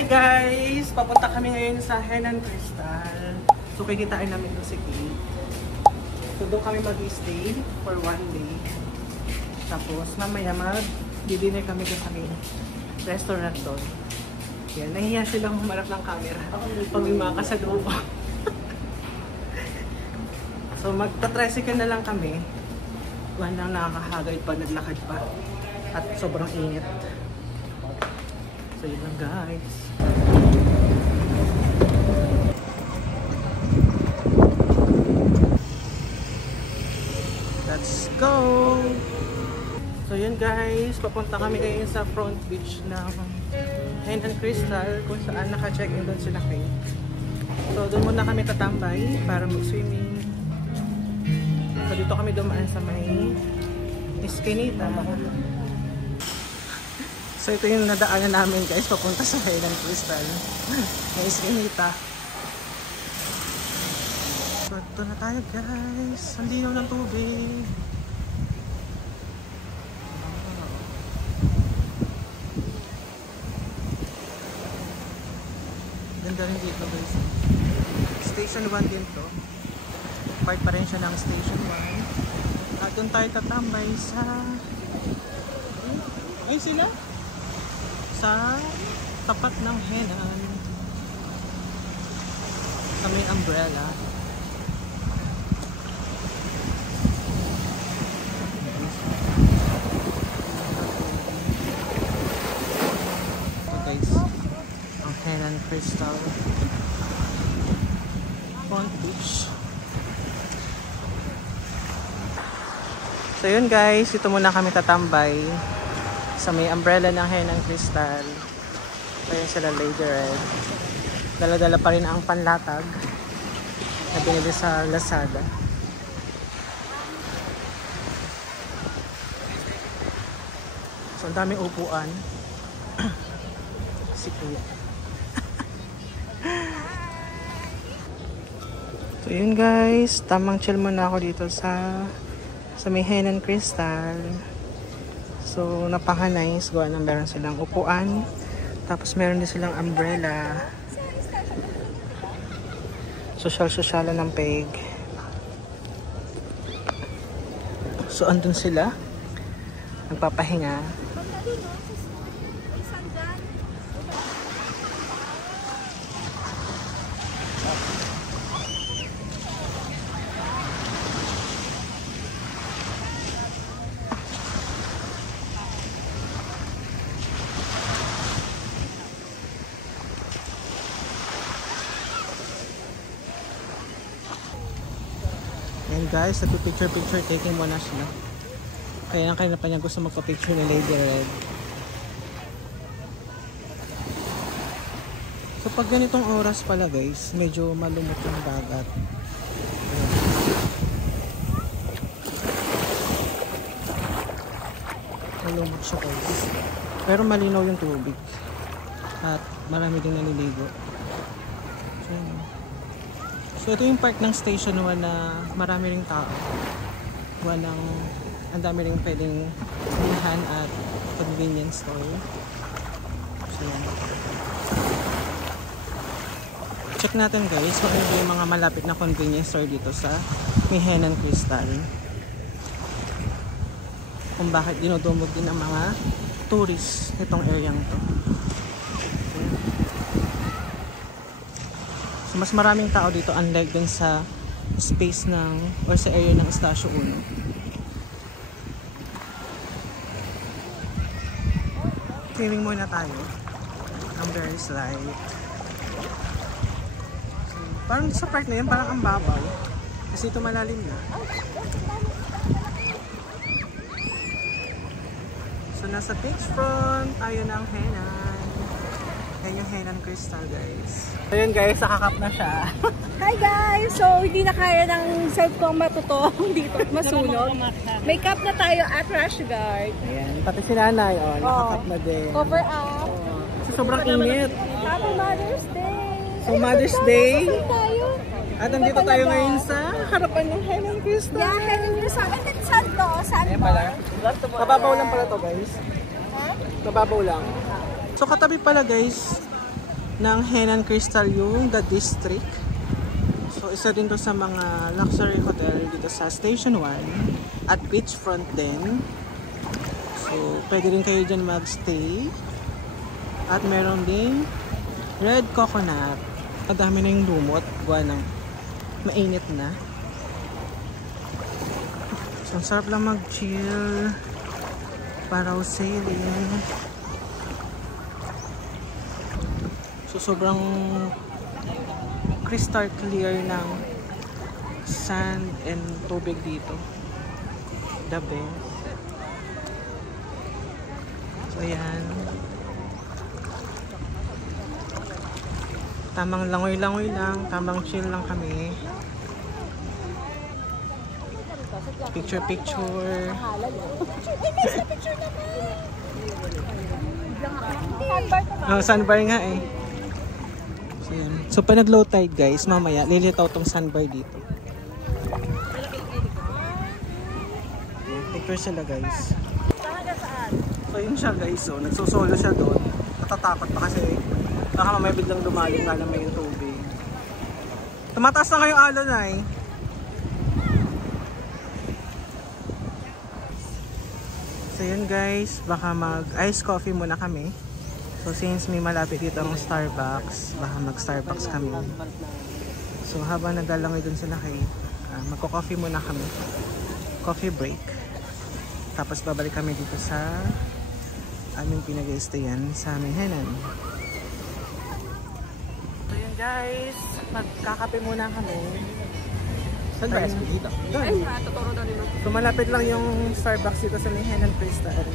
Hi guys! Papunta kami ngayon sa Henan Crystal. So kikitain namin doon si Kate. So doon kami mag-stay for 1 day. Tapos mamaya mag-dinner kami doon sa main restaurant doon. Yan, nahihiya silang humarap ng camera pag may mga kasalubong. So magta-tricycle na lang kami. Walang nakakahagay pa, naglakad pa. At sobrang init. So yun lang guys. Let's go! So yun guys, papunta kami ngayon sa front beach ng Henan Crystal kung saan naka-check-in doon sila kayo. So doon muna kami tatambay para mag-swimming. So dito kami dumaan sa may Eskinita. So ito yung nadaanan namin guys papunta sa Henan Crystal. May Eskinita. So ito na tayo guys. Ang linaw ng tubig. Ganda rin dito guys. Station 1 din to. Part pa rin siya ng Station 1. At doon tayo tatambay sa... Ay sila? Sa tapat ng Henan. Sa may umbrella. So guys, ang Henan Crystal Front Beach. So yun guys, ito muna kami tatambay sa may umbrella ng Henan Crystal. Ayan sila Lady Red. Dala-dala pa rin ang panlatag na binili sa Lazada. So ang daming upuan. Sikip. So yun guys, tamang chill muna ako dito sa may Henan Crystal. So napaka-nice, gawa na meron silang upuan. Tapos meron din silang umbrella. Social-sociala ng peg. So andun sila. Nagpapahinga. Ayan guys, nagpipicture-picture taking muna sila. Kaya na pa niya gusto magpa-picture ni Lady Red. So pag ganitong oras pala guys, medyo malumot yung dagat. Ayan. Malumot siya guys. Pero malinaw yung tubig. At marami din naliligo. So, so ito yung part ng Station 1 na marami ring tao. Ang dami ring pwedeng bilihan at convenience store. So yan. Check natin guys kung ano yung mga malapit na convenience store dito sa Henan Crystal. Kung bakit dinudumog din ang mga tourists itong area to. So, mas maraming tao dito unlike dun sa space ng or sa area ng Station 1. Swimming muna tayo. Ang very slight. So, parang sa part na yan, parang ang babaw. Kasi ito malalim na. So nasa beachfront tayo ng Henan. Yan yung Henan Crystal guys. Ayun guys, nakakap na siya. Hi guys! So hindi na kaya ng self kong matutong dito at masunog. May cup na tayo at rash guard. Ayan, pati si nanay, nakakap na din. Cover up. Kasi sobrang init. Happy Mother's Day! So Mother's Day. Tayo. At nandito tayo ngayon sa harapan ng Henan Crystal. Yeah, Henan Crystal. And then saan to? Saan Ayan pala. Mababaw lang pala to guys. Mababaw lang. So katabi pala guys ng Henan Crystal yung The District. So isa din to sa mga luxury hotel dito sa Station 1 at beachfront din. So pwede rin kayo dyan magstay. At meron ding red coconut. Madami na yung lumot. Gawa ng mainit na. So ang sarap lang mag-chill. Paraw sailing. So sobrang crystal clear ng sand and tubig dito. The best. So ayan. Tamang langoy-langoy lang, tamang chill lang kami. Picture. Oh, sandbar nga eh. So, yan. So pag nag-low tide guys, mamaya lilitaw tong sandbar dito. Picture sila guys. So yun siya guys, so nagsusolo siya doon. Natatakot pa kasi baka mamaya biglang lumalim nga naman yung tubig. Tumataas na nga yung alon ay. So yun guys, baka mag ice coffee muna kami. So since may malapit dito ang Starbucks, baka mag Starbucks kami. So habang naglalangoy dun sila kay magko-coffee muna kami. Coffee break. Tapos babalik kami dito sa aming pinag-i-stayan sa aming Henan. So yun guys, magkakape muna kami. Saan ba ice cream dito? Doon. So malapit lang yung Starbucks dito sa Henan Crystal.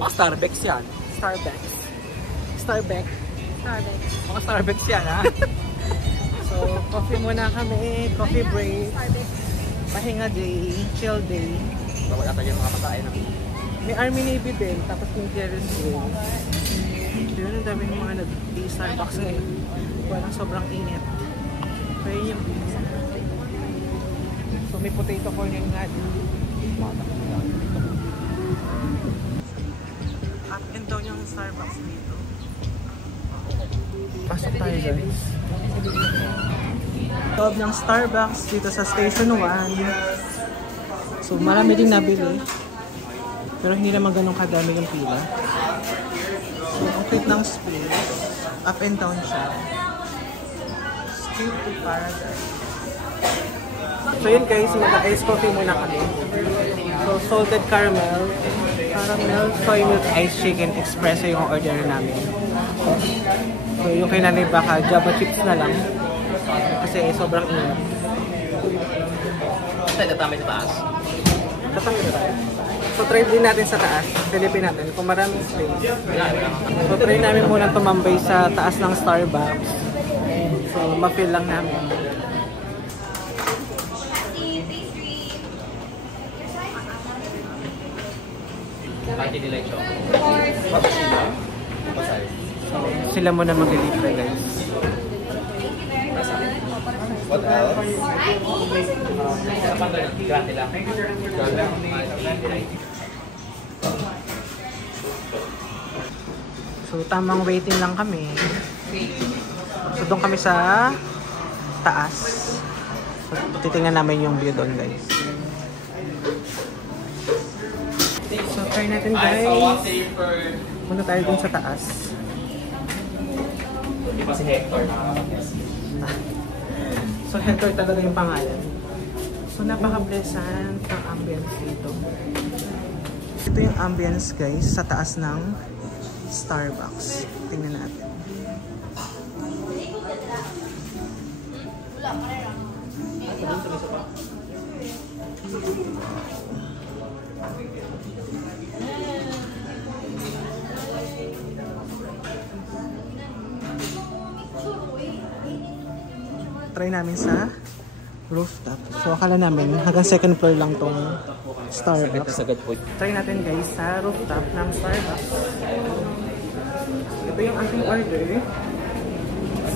So, Starbucks yan. Starbucks. Mga Starbucks yan ha. So coffee muna kami, coffee break. Pahinga day, chill day. Bawal ata yung mga pagkain ng May Army Navy din, tapos may Jerry's Grill. Yun, ang dami ng mga nag-Starbucks ngayon. Walang sobrang init. So yun yung pizza. So may potato corn yung nga din. Up and down yung Starbucks dito. Pasok tayo guys. Loob ng Starbucks dito sa Station 1. So marami ding nabili. Pero hindi naman ganun kadami yung pila. So ang cute ng space. Up and down siya. Straight to paradise. So yun guys, mag-ice coffee muna kami. So salted caramel, soy milk, ice chicken, espresso yung order namin. So yung kay nanay baka Java chips na lang. Kasi sobrang init. Saan natamay sa taas? Tatangin na tayo. So try din natin sa taas. Silipin natin kung maraming space. So try namin muna tumambay sa taas ng Starbucks. So ma-feel lang namin. Bakit nila yung choco? So sila muna mag-deliver guys. What else? Grande lang. So tamang waiting lang kami. So doon kami sa taas. So titingnan namin yung view doon guys. So try natin guys. Muna tayo doon sa taas. Di ba si Hector? So Hector talaga yung pangalan. So napaka-pleasant ng ambience dito. Ito yung ambience guys sa taas ng Starbucks. Tingnan natin. Try namin sa rooftop. So akala namin hanggang second floor lang tong Starbucks. Try natin guys sa rooftop ng Starbucks. Ito yung aking order.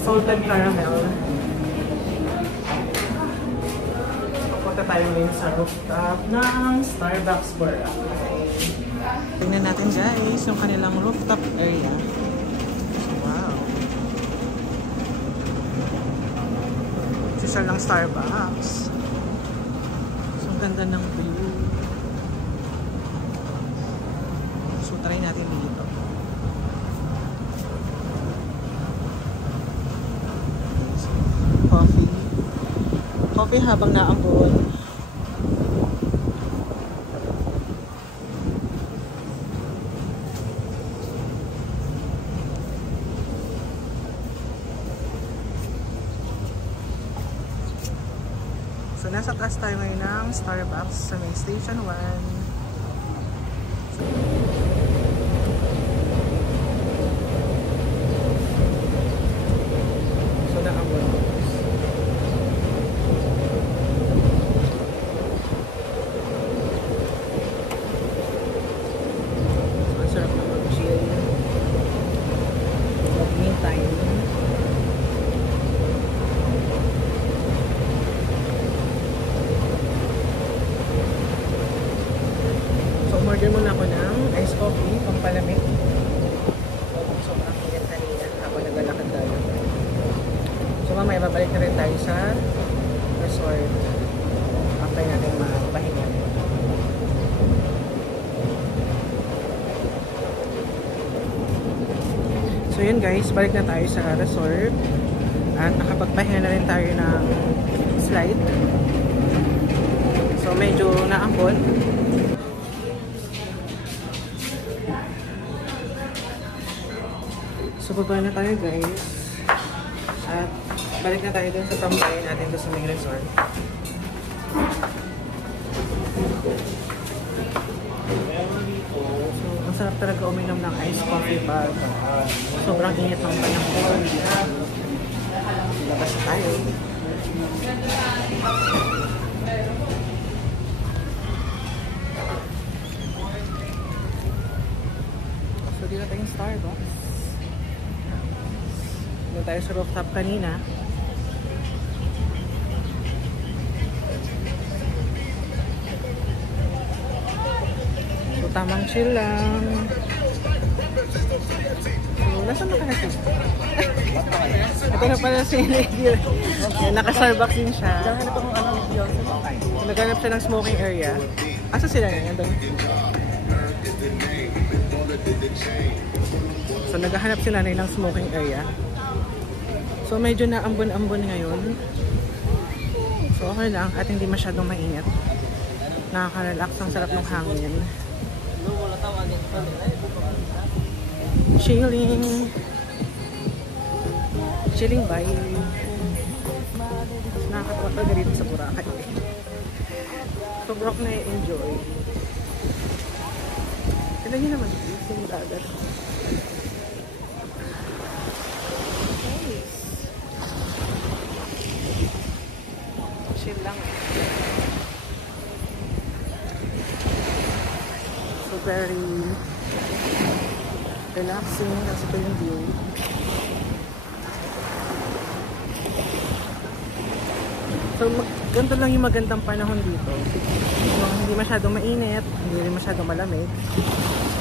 Salted caramel. Pupunta tayo ngayon sa rooftop ng Starbucks Boracay. Tingnan natin guys yung kanilang rooftop area. Wow. Crystal ng Starbucks. So, ang ganda ng view. So, try natin dito. Coffee. Coffee habang naambon. So, nasa taas tayo ngayon ng Starbucks sa may Station 1. So, naambon. So, ang sarap na mag-chill. Mag-meantime. Order muna ako ng iced coffee, pampalamig. Sobrang init kanina habang naglalakad tayo. So mamaya babalik na rin tayo sa resort after natin mapahinga. So yun guys, balik na tayo sa resort at nakapagpahinga na rin tayo ng slide. So medyo naambon. So, baba na tayo guys. At balik na tayo dun sa tambayan natin dun sa may resort. So, masarap talaga uminom ng iced coffee pag sobrang init ng panahon. Labas tayo. So, dito tayong Starbucks. Doon tayo sa rooftop kanina. So, tamang chill lang. So, nasaan na ka na siya? Ito na pala si Lady. Naka-Starbucks din siya. So, naghanap siya ng smoking area. Asa sila ngayon doon? So, naghahanap sila ng smoking area. So, medyo naambon-ambon ngayon. So, okay lang at hindi masyadong mainit. Nakaka-relax, ang sarap ng hangin. Chilling. Chilling vibe. Nakakatawa talaga dito sa Boracay. Sobrang na-enjoy. Kailan nyo naman dito yung dagat. Chill lang. So very relaxing. Nasa ito yung view. So ganito lang yung magandang panahon dito. So, hindi masyadong mainit, hindi rin masyadong malamig.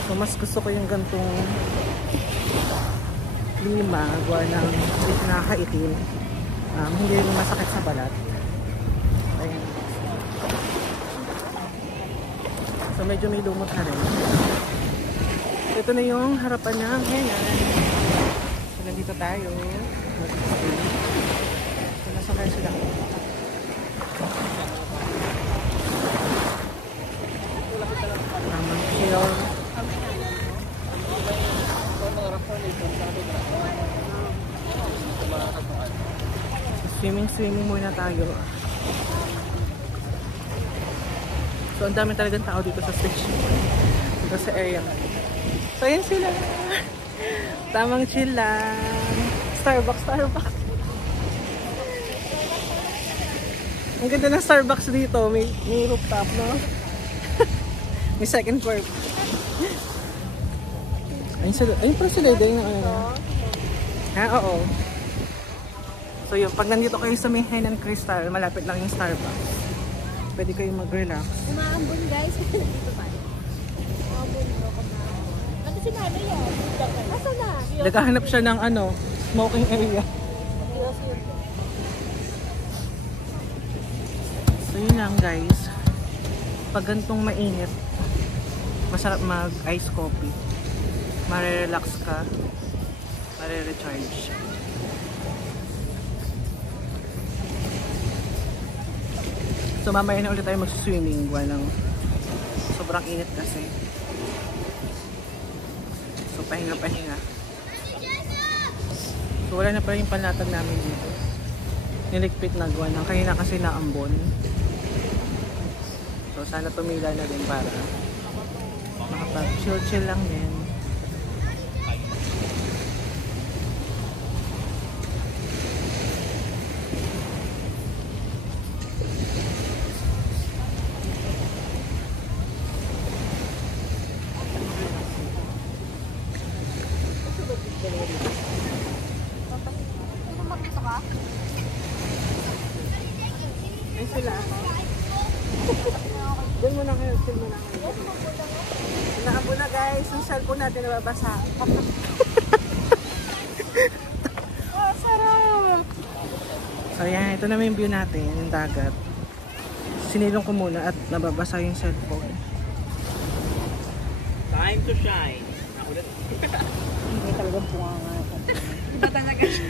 So mas gusto ko yung gantong klima, gawa ng nakakaitim. Hindi rin masakit sa balat. Ayan. So medyo may lumot na rin. Ito na yung harapan ng Henan. So nandito tayo. So nasakay sila. Tamang chill. Swimming muna tayo. So, ang dami talagang tao dito sa station. Dito sa area. So, yun sila. Tamang chill lang. Starbucks. Ang ganda ng Starbucks dito. May rooftop, no? May second floor. Ayun pala sila din. Ha, oo. So yun, pag nandito kayo sa may Henan Crystal, malapit lang yung Starbucks. Pwede kayong mag-relax. Umaambon guys. Dito pa. Umaambon. Ano si nanay yan? Nasa na? Naghahanap siya ng smoking area. yun lang guys. Pag gantong mainit, masarap mag ice coffee. Mare-relax ka, mare-recharge. So mamaya na ulit tayo mag-swimming. Walang sobrang init kasi. So pahinga-pahinga. So wala na pala yung panlatag namin dito. Niligpit na gawa ng kanina kasi naambon. So sana tumila na din para makapag-chill-chill lang din. Ay sila ako. Doon muna kayo, chill muna kayo. Naabo na guys, yung cellphone natin nababasa. Oh, sarap! So yan, ito naman yung view natin, yung dagat. Sinilong ko muna at nababasa yung cellphone. Time to shine. Hindi talagang bunganga. Iba talaga siya.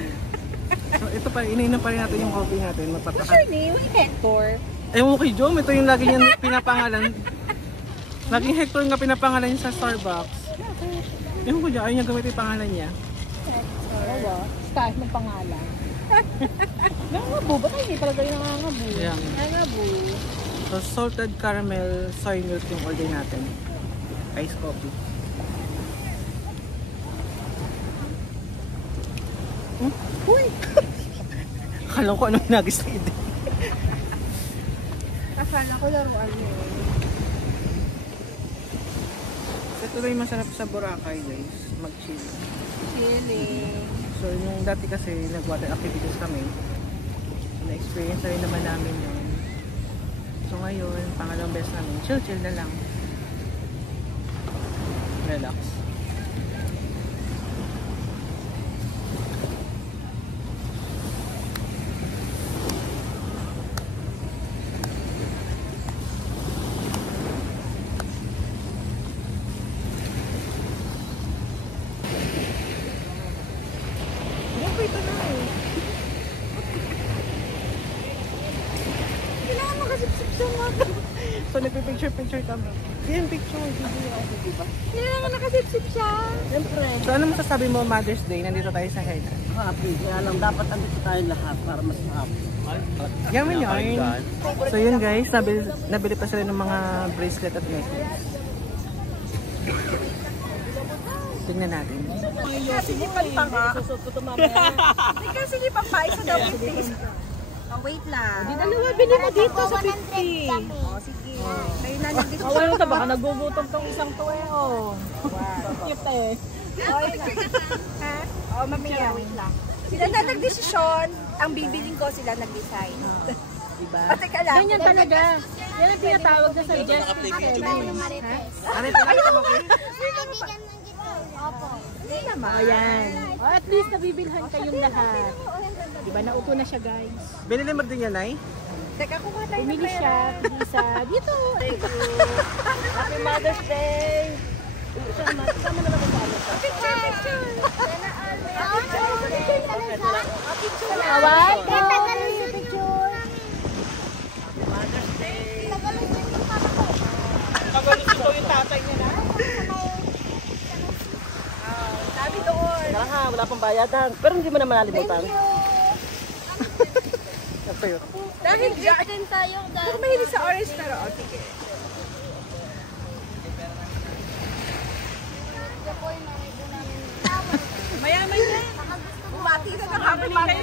So ito pa, iniinom pa rin natin yung coffee natin. What's your name? Hector? Ewan ko kay Jom, ito yung lagi niyang pinapangalan. Laging Hector nga pinapangalan niya sa Starbucks. Ewan ko dyan, ayaw niya gamit yung pangalan niya. Oo, kahit ng pangalan. Nangangabu, ba't hindi talaga yung nangangabu? Yeah. Nangangabu. So salted caramel soy milk yung order natin. Ice coffee. Uy! Akala ko anong nag-slide. Akala ko laruan mo. Ito na yung masarap sa Boracay guys, mag-chill. Chilling. So yung dati kasi nag-water activities kami. So na-experience na rin naman namin yun. So ngayon, pangalawang beses namin, chill-chill na lang. Relax. Ito na eh. Kailangan makasipsip siya mga. So nagpipicture-picture kami. Yan picture, video ako, diba? Kailangan nakasipsip siya. Siyempre. So ano masasabi mo Mother's Day? Nandito tayo sa Henan. Happy. Kaya lang dapat andito tayo lahat para mas happy. Yaman yun. So yun guys, nabili pa sila ng mga bracelet at necklace. Tingnan natin. Sige pa nga. Susot ko ito mamaya. Sige pa pa. Isa daw 50. Oh, wait lang. Di dalawa, bili mo dito sa 50. Oh, sige. Kayo na lang dito. Wala na baka nagugutom tong isang to eh. Oh. Cute eh. Oh, yun na. Ha? Oh, mamaya. Wait lang. Sila na nagdesisyon. Ang bibiling ko sila nag-decide. Diba? O, teka lang. Ganyan talaga. Yan ang tinatawag na sa justice. Ano ito? Ano ito? Opo. Hindi naman. Ayan. O, at least nabibilhan kayong lahat. Diba nauto na siya guys. Binili mo din yan ay? Teka, kuha tayo ng Bumili pera. siya. Isa. Dito. Thank you. Happy Mother's Day. Sama na lang sa amin. Picture, picture. Away. Picture. Mother's Day. Magalusin ko yung tatay niya na. Sabi doon. Tara ha, wala pang bayadan. Pero hindi mo naman nalimutan. Ito yun. Dahil din tayo. Kung mahilig sa orange pero o, sige. Mayaman yan. Umakita ng happy mother.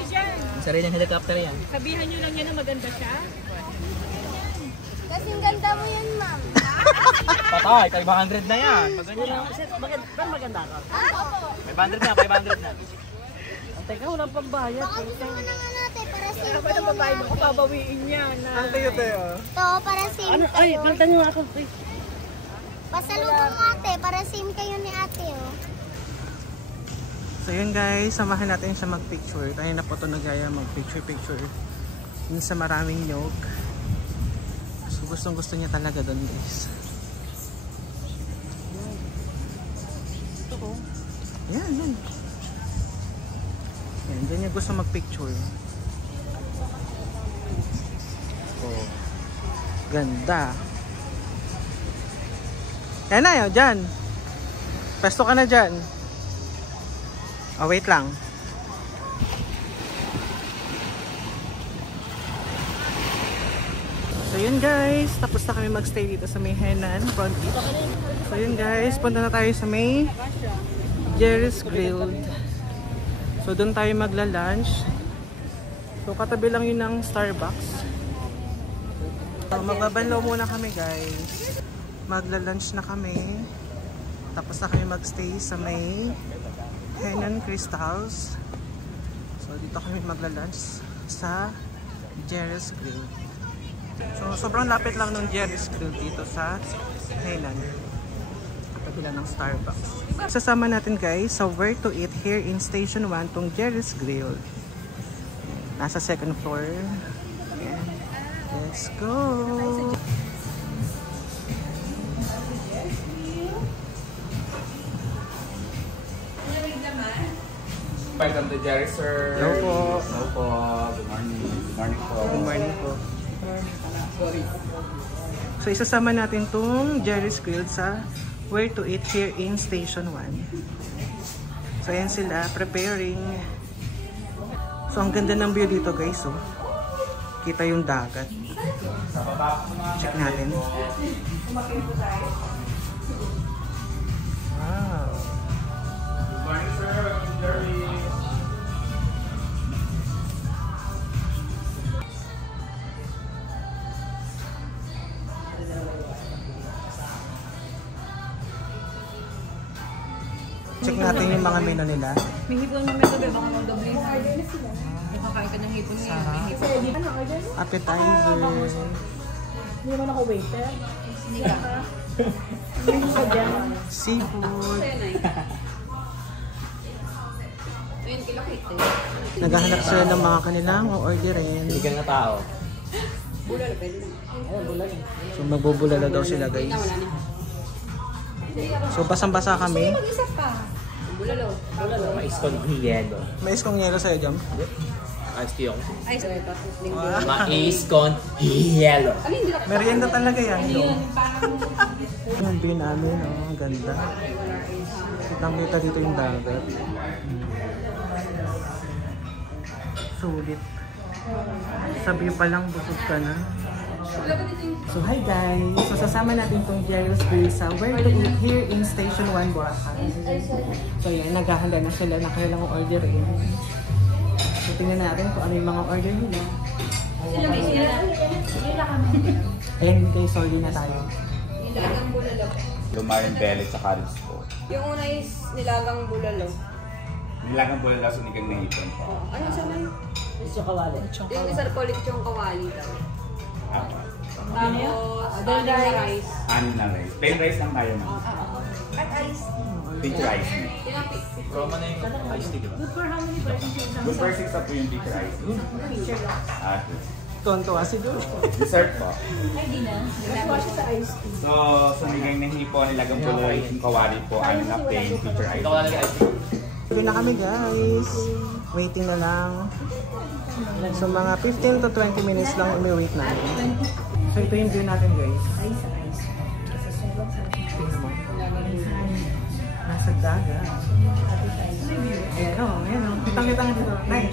Sarili ng helicopter yan. Sabihan nyo lang yan na maganda siya. Kasing ganda mo yan, ma'am. Patay, 500 na yan. Maganda. Pero maganda ka. 500 na, 500 na. Teka, walang pambayad. Baka gusto mo na nga natin para same Ako na babae mo, pabawiin yan. Ang tayo. to, para same Ano? Ay, kayo. paltan nyo ako. Pasalubong ate, para same kayo ni ate, oh. So yun guys, samahan natin siya mag-picture. Tayo na po ito nagaya mag-picture-picture. Yun sa maraming nyog. So gustong gusto niya talaga doon guys. Yan, yan. Yan, dyan niya gusto mag-picture. Oh. Ganda. Yan na yun, dyan. Pesto ka na dyan. Oh, wait lang. So yun guys, tapos na kami magstay dito sa may Henan, Front Beach. So yun guys, punta na tayo sa may Jerry's Grilled. So doon tayo magla-lunch. So katabi lang yun ng Starbucks. So magbabanlaw muna kami guys. Magla-lunch na kami. Tapos na kami magstay sa may Henan Crystals. So dito kami magla-lunch sa Jerry's Grilled. So, sobrang lapit lang ng Jerry's Grill dito sa Henan. Katabi lang ng Starbucks. Sasama natin guys sa where to eat here in Station 1 tong Jerry's Grill. Nasa second floor. Ayan. Let's go! Welcome to Jerry, sir. Hello po. Hello po. Good morning. Good morning po. Good morning po. So isasama natin tong Jerry's Grill sa where to eat here in Station 1. So ayan sila preparing. So ang ganda ng view dito guys. Oh. Kita yung dagat. Check natin. Wow. Good morning, sir. Welcome to Jerry. Check natin yung mga menu nila. May hipon mo meto, baka mag-doble. Makakain ka ng hipon ngayon. May hipon. Appetizer. Hindi naman ako waiter. Hindi ka. Hindi ka dyan. Seafood. Ayun, kilakit eh. Naghahanap sila ng mga kanilang orderin. Bigyan na tao. Bulal, pwede na. So magbubulala daw sila guys. So basang-basa kami. Mag-isa pa. Bulalo. Bulalo. Mais con yelo. Mais kong yelo sa'yo, Jam. Ice tea ako. Ay, sorry. Tapos linggo. Mais con yelo. Ano hindi na? Merienda talaga yan. Yung view namin, oh, ang ganda. Kitang-kita dito yung dagat. Sulit. Sa view pa lang, busog ka na. So hi guys! So sasama natin itong Jerry's Grill sa where to eat here in Station 1, Boracay. So yan, naghahanda na sila na kanilang orderin. So tingnan natin kung ano yung mga order nila. Ayan guys, sorry na tayo. Nilagang bulalo. Lumayan belly sa ribs po. Yung una is nilagang bulalo. Nilagang bulalo sa nigang nahipon po. Ano sa may? Yung isa po ulit yung kawali daw. Tapos, anim na rice. Anim na rice. Plain rice lang tayo na. At ice. Teacher ice. Tinapik. Roma na yung ice tea, diba? Good for how many persons yung Good for 6 na po yung teacher ice. At Tonto si Josh. dessert po. Ay, di na. Nagkuha siya sa ice tea. So, sa nigang nahipon, nilagang bulalo yung kawali po, anim na plain teacher ice. Sabi na kami guys. Waiting na lang. So mga 15 to 20 minutes lang umi-wait namin. So ito yung view natin guys. Tingnan mo. Nasa dagat. Ayan o, ayan o. Kitang-kita nga dito. Nay!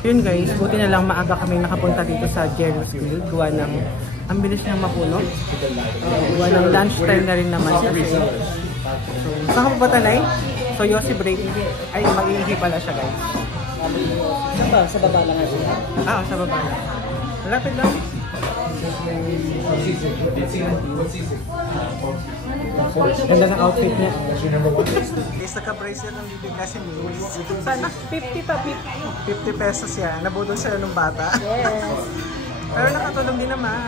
Yun guys, buti na lang maaga kami nakapunta dito sa Jerry's Grill. Gawa ng, ang bilis niyang mapuno. Gawa ng lunchtime na rin naman kasi. So, saan ka pa Nay? So, Yossi break. Ay, mag-iihi pala siya guys. Sa baba lang siya. Ah, sa baba lang. Malapit lang. Ganda ng outfit niya. Is naka-bracelet ng bibig na si Miss. Sana 50 pa, 50. 50 pesos yan. Nabudol sila nung bata. Yes. Pero nakatulong din naman.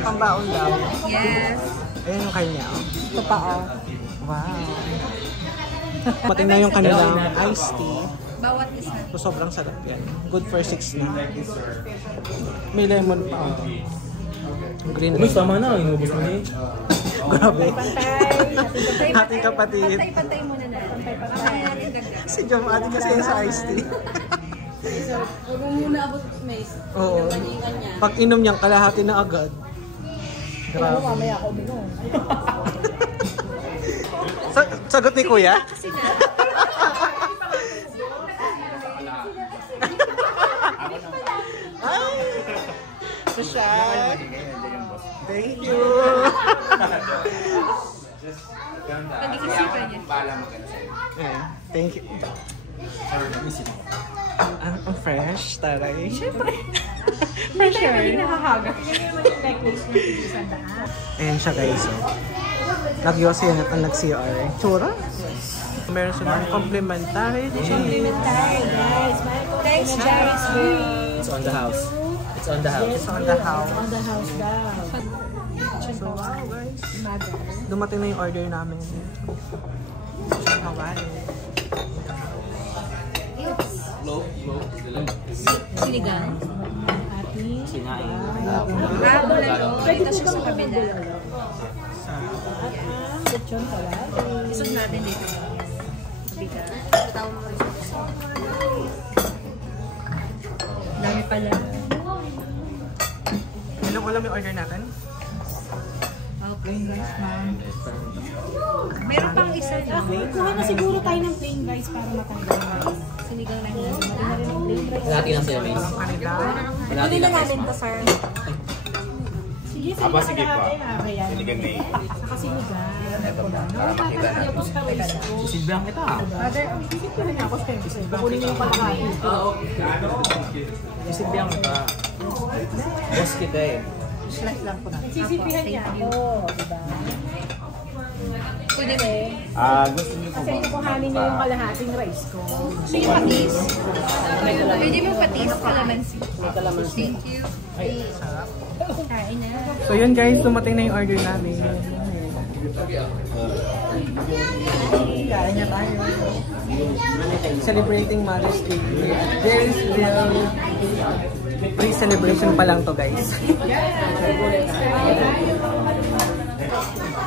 Pambaon daw. Yes. Ayun yung kanya. Oh. Ito pa, oh. Wow. Pati na yung kanilang iced tea. Bawat isa. So, sobrang sarap yan. Good for 6 na. May lemon pa. Green Uy, lemon. sama na. Inubos mo na eh. Grabe. Pantay. Ating kapatid. Pantay-pantay muna na. Pantay natin dagdag. Si Jom, ating kasi yan sa iced tea. Huwag mo muna abot Mace. Oo. Paningan niya. Pag inom niyang kalahati na agad. Grabe. Mamaya ako uminom. Sagot ni Kuya? Sushal. Thank you. Pag-iisipan niya. Thank you. Ang fresh, taray. Siyempre. Fresh yan. Nakahaga. Ayan siya guys. Nagyosi yan at ang nag-CR. Tsura? Meron silang complimentary. Complimentary, guys. Thanks, Jerry's It's on the house. It's on the house. It's on the house. On the house daw. So wow guys. Dumating na yung order namin. Hawaii. Sinigang. Sinaing. Pwede siya sa kabila. Lechon kawali. Isog natin dito. Kabila. Dami pala. Ilang ulam yung order natin? Okay, guys, ma'am. Meron pang isa na. Kuha na siguro tayo ng plain rice para matanggal. Sinigang na niya. Malati lang sa'yo, Mace. Ang kanila. Malati lang namin to, sir. Sige, Aba, sige po. Kaya. Sinigang na eh. Saka sinigang. Para makita natin. Tapos kawis ko. Sisilbihan kita. Mother, isip ko rin ako sa kayo. Kukunin mo yung palakain. Sisilbihan kita. Boss kita eh. Sisipihan niya ako. Diba? Pwede ba eh? Gusto niyo po Kasi kukuhanin niya yung kalahating rice ko. Sige, patis. Pwede mo patis, kalamansi. May kalamansi. Thank you. Kain na. So yun guys, dumating na yung order namin. Kain na tayo. Celebrating Mother's Day. Jerry's Grill. Pre-celebration pa lang to guys.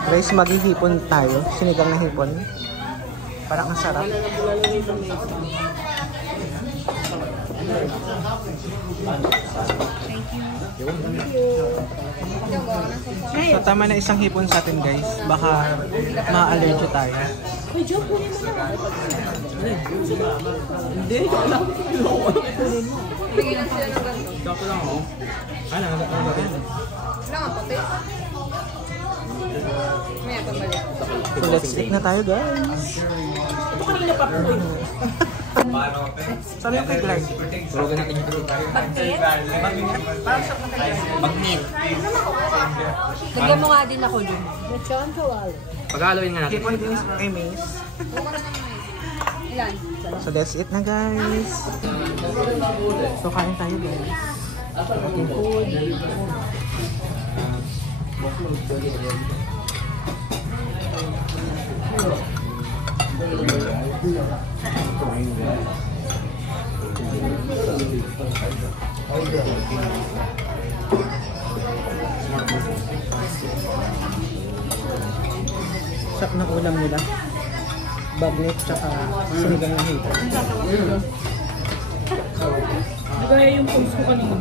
Guys, maghihipon tayo. Sinigang na hipon. Parang ang sarap. So tama na isang hipon sa atin guys. Baka ma-allergy tayo. Uy, Joe, kunin mo na. Hindi. Bigyan lang sila ng ganito. Dapat lang ako. Ano, ano ba rin? Wala nga patis. May pabalik. So let's eat na tayo guys. Ito kanina pa po eh. Saan yung kay Clark? Turugan natin yung turugan. Bakit? Magnit. Lagyan mo nga din ako dun. Lechon kawali. Pag-halloween nga natin. Hipon din kay Mace. Ilan? So let's eat na guys. So kain tayo guys. Ating food. Sarap ng ulam nila. Bagnet tsaka sinigang na hipon. Di kaya yung post ko kanina.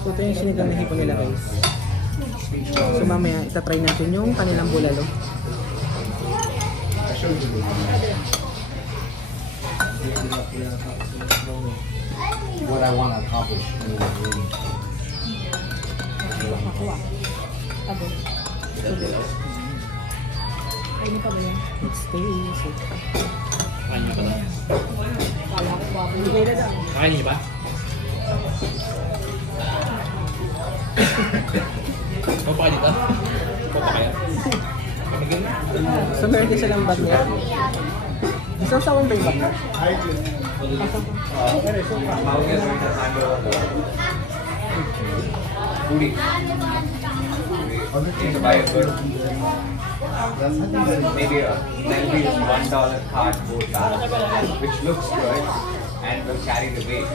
So ito yung sinigang na hipon nila guys. So mamaya itatry natin yung kanilang bulalo. What I want to accomplish in the room. Ay, pa ba yan? Let's taste it. Kain niyo pa na. Kala ko ba? Bigay na lang. Kain niyo ba? Ikaw pa kayo dito? Ikaw pa kayo? Pamigil na. So meron din silang bagnet. Isang sawang ba yung bagnet? Foodie. Need to buy a good. Maybe a $1 cardboard bag, which looks good and will carry the weight.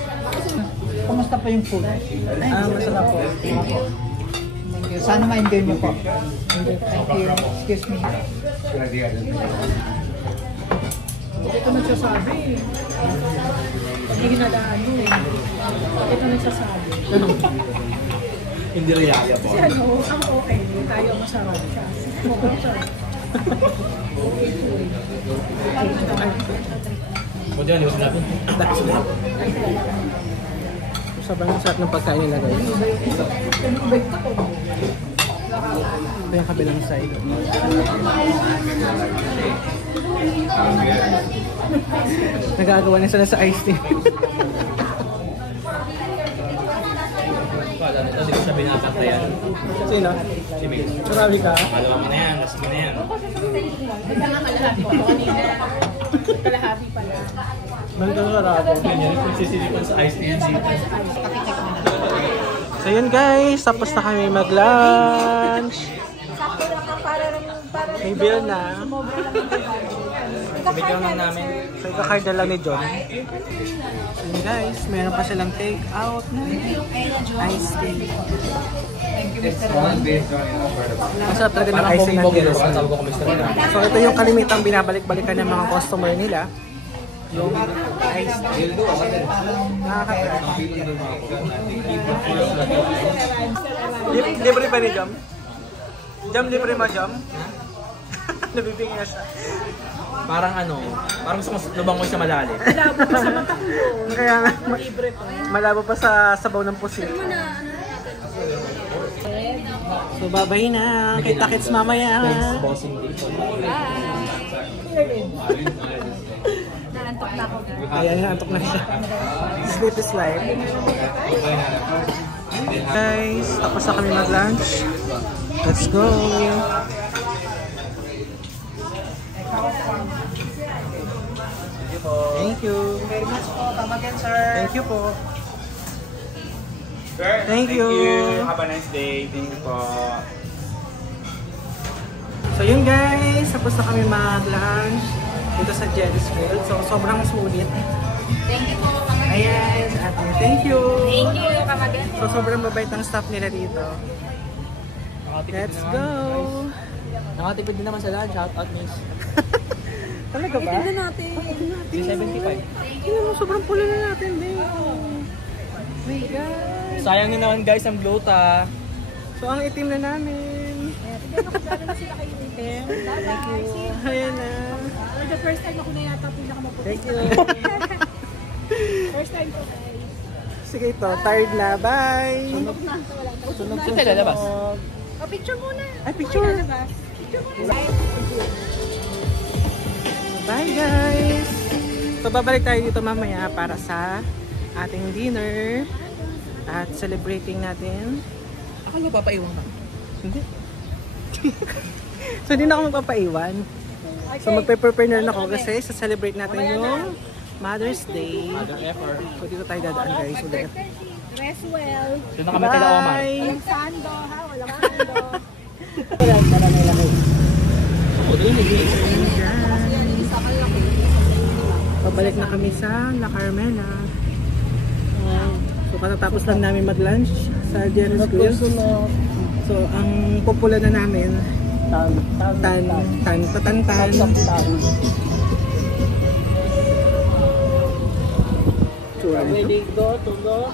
Kumusta po yung food? Masarap po. Thank you. Sana ma-enjoy niyo po. Thank you. Excuse me. Ito nagsasabi. Pag hinadaan mo eh. Ito nagsasabi. Hindi riyaya po. Kasi ano, ang okay. Tayo masarap siya. Mukhang siya. O diyan, di ba sinabi? That's it. Sobrang sarap ng pagkain nila guys. Ito yung kabilang side. Nagagawa na sila sa iced tea. Kala nito, di ko siya binabantayan. Sino? Si Big. Marami ka? Kalawa mo na yan, last mo na yan. Ito nga kalahati pa kanina. Kalahati pala. Nandun sarado. Ganyan, kung sisilipan sa ice tea yan dito. So yun guys, tapos na kami mag-lunch. Sakto lang ka para May bill na. Bigyan lang namin. So ika-card na lang ni John. So yun guys, meron pa silang take out na iced tea. Masarap talaga ng iced tea ng Jeros. So ito yung kalimitang binabalik-balikan ng mga customer nila. Yung iced tea. Libre pa ni Jam? Jam, libre mo Jam? Nabibigyan na siya. Parang ano, parang mas lubang ko siya malalim. Malabo pa sa mata ko. Kaya nga, Libre pa. malabo pa sa sabaw ng pusit. So babay na. Kita-kits mamaya. Bossing dito. naantok na ako. Ayan, naantok na siya. Sleep is life. Guys, tapos na kami mag-lunch. Let's go! Thank you very much po. Come again, sir. Thank you po. Sir, Thank you. Have a nice day. Thank you po. So yun guys, tapos na kami mag-lunch dito sa Jerry's World. So sobrang sulit. Thank you po. Ayan, ate. Thank you. Thank you, Kamagan. So sobrang mabait ang staff nila dito. Let's go! Nakatipid din naman sa lunch. Shout out, miss. Talaga ba? Tignan natin. 375. Tingnan mo, sobrang pula na natin din. Oh my God! Sayang nyo naman guys ang blota. So ang itim na namin. Lalo na sila kayo itim. Thank you. Ayan na. For the first time ako na yata pinakamaputi. Thank you. First time ko guys. Sige ito, tired na. Bye! Saan tayo lalabas? Oh, picture muna. Ay, picture! Picture muna. Bye guys! So babalik tayo dito mamaya para sa ating dinner at celebrating natin. Ako ba papaiwan ka? Hindi. So hindi na ako magpapaiwan. So magpe-prepare na rin ako kasi sa-celebrate natin yung Mother's Day. Mother effort. So dito tayo dadaan guys ulit. Dress well. Doon na kami kay Omar. Bye! Walang sando ha. Walang sando. O, doon yung Pabalik na kami sa La Carmela. So katatapos lang namin mag-lunch sa Jerry's Grill. So ang popular na namin patantan. Ready, go, to go.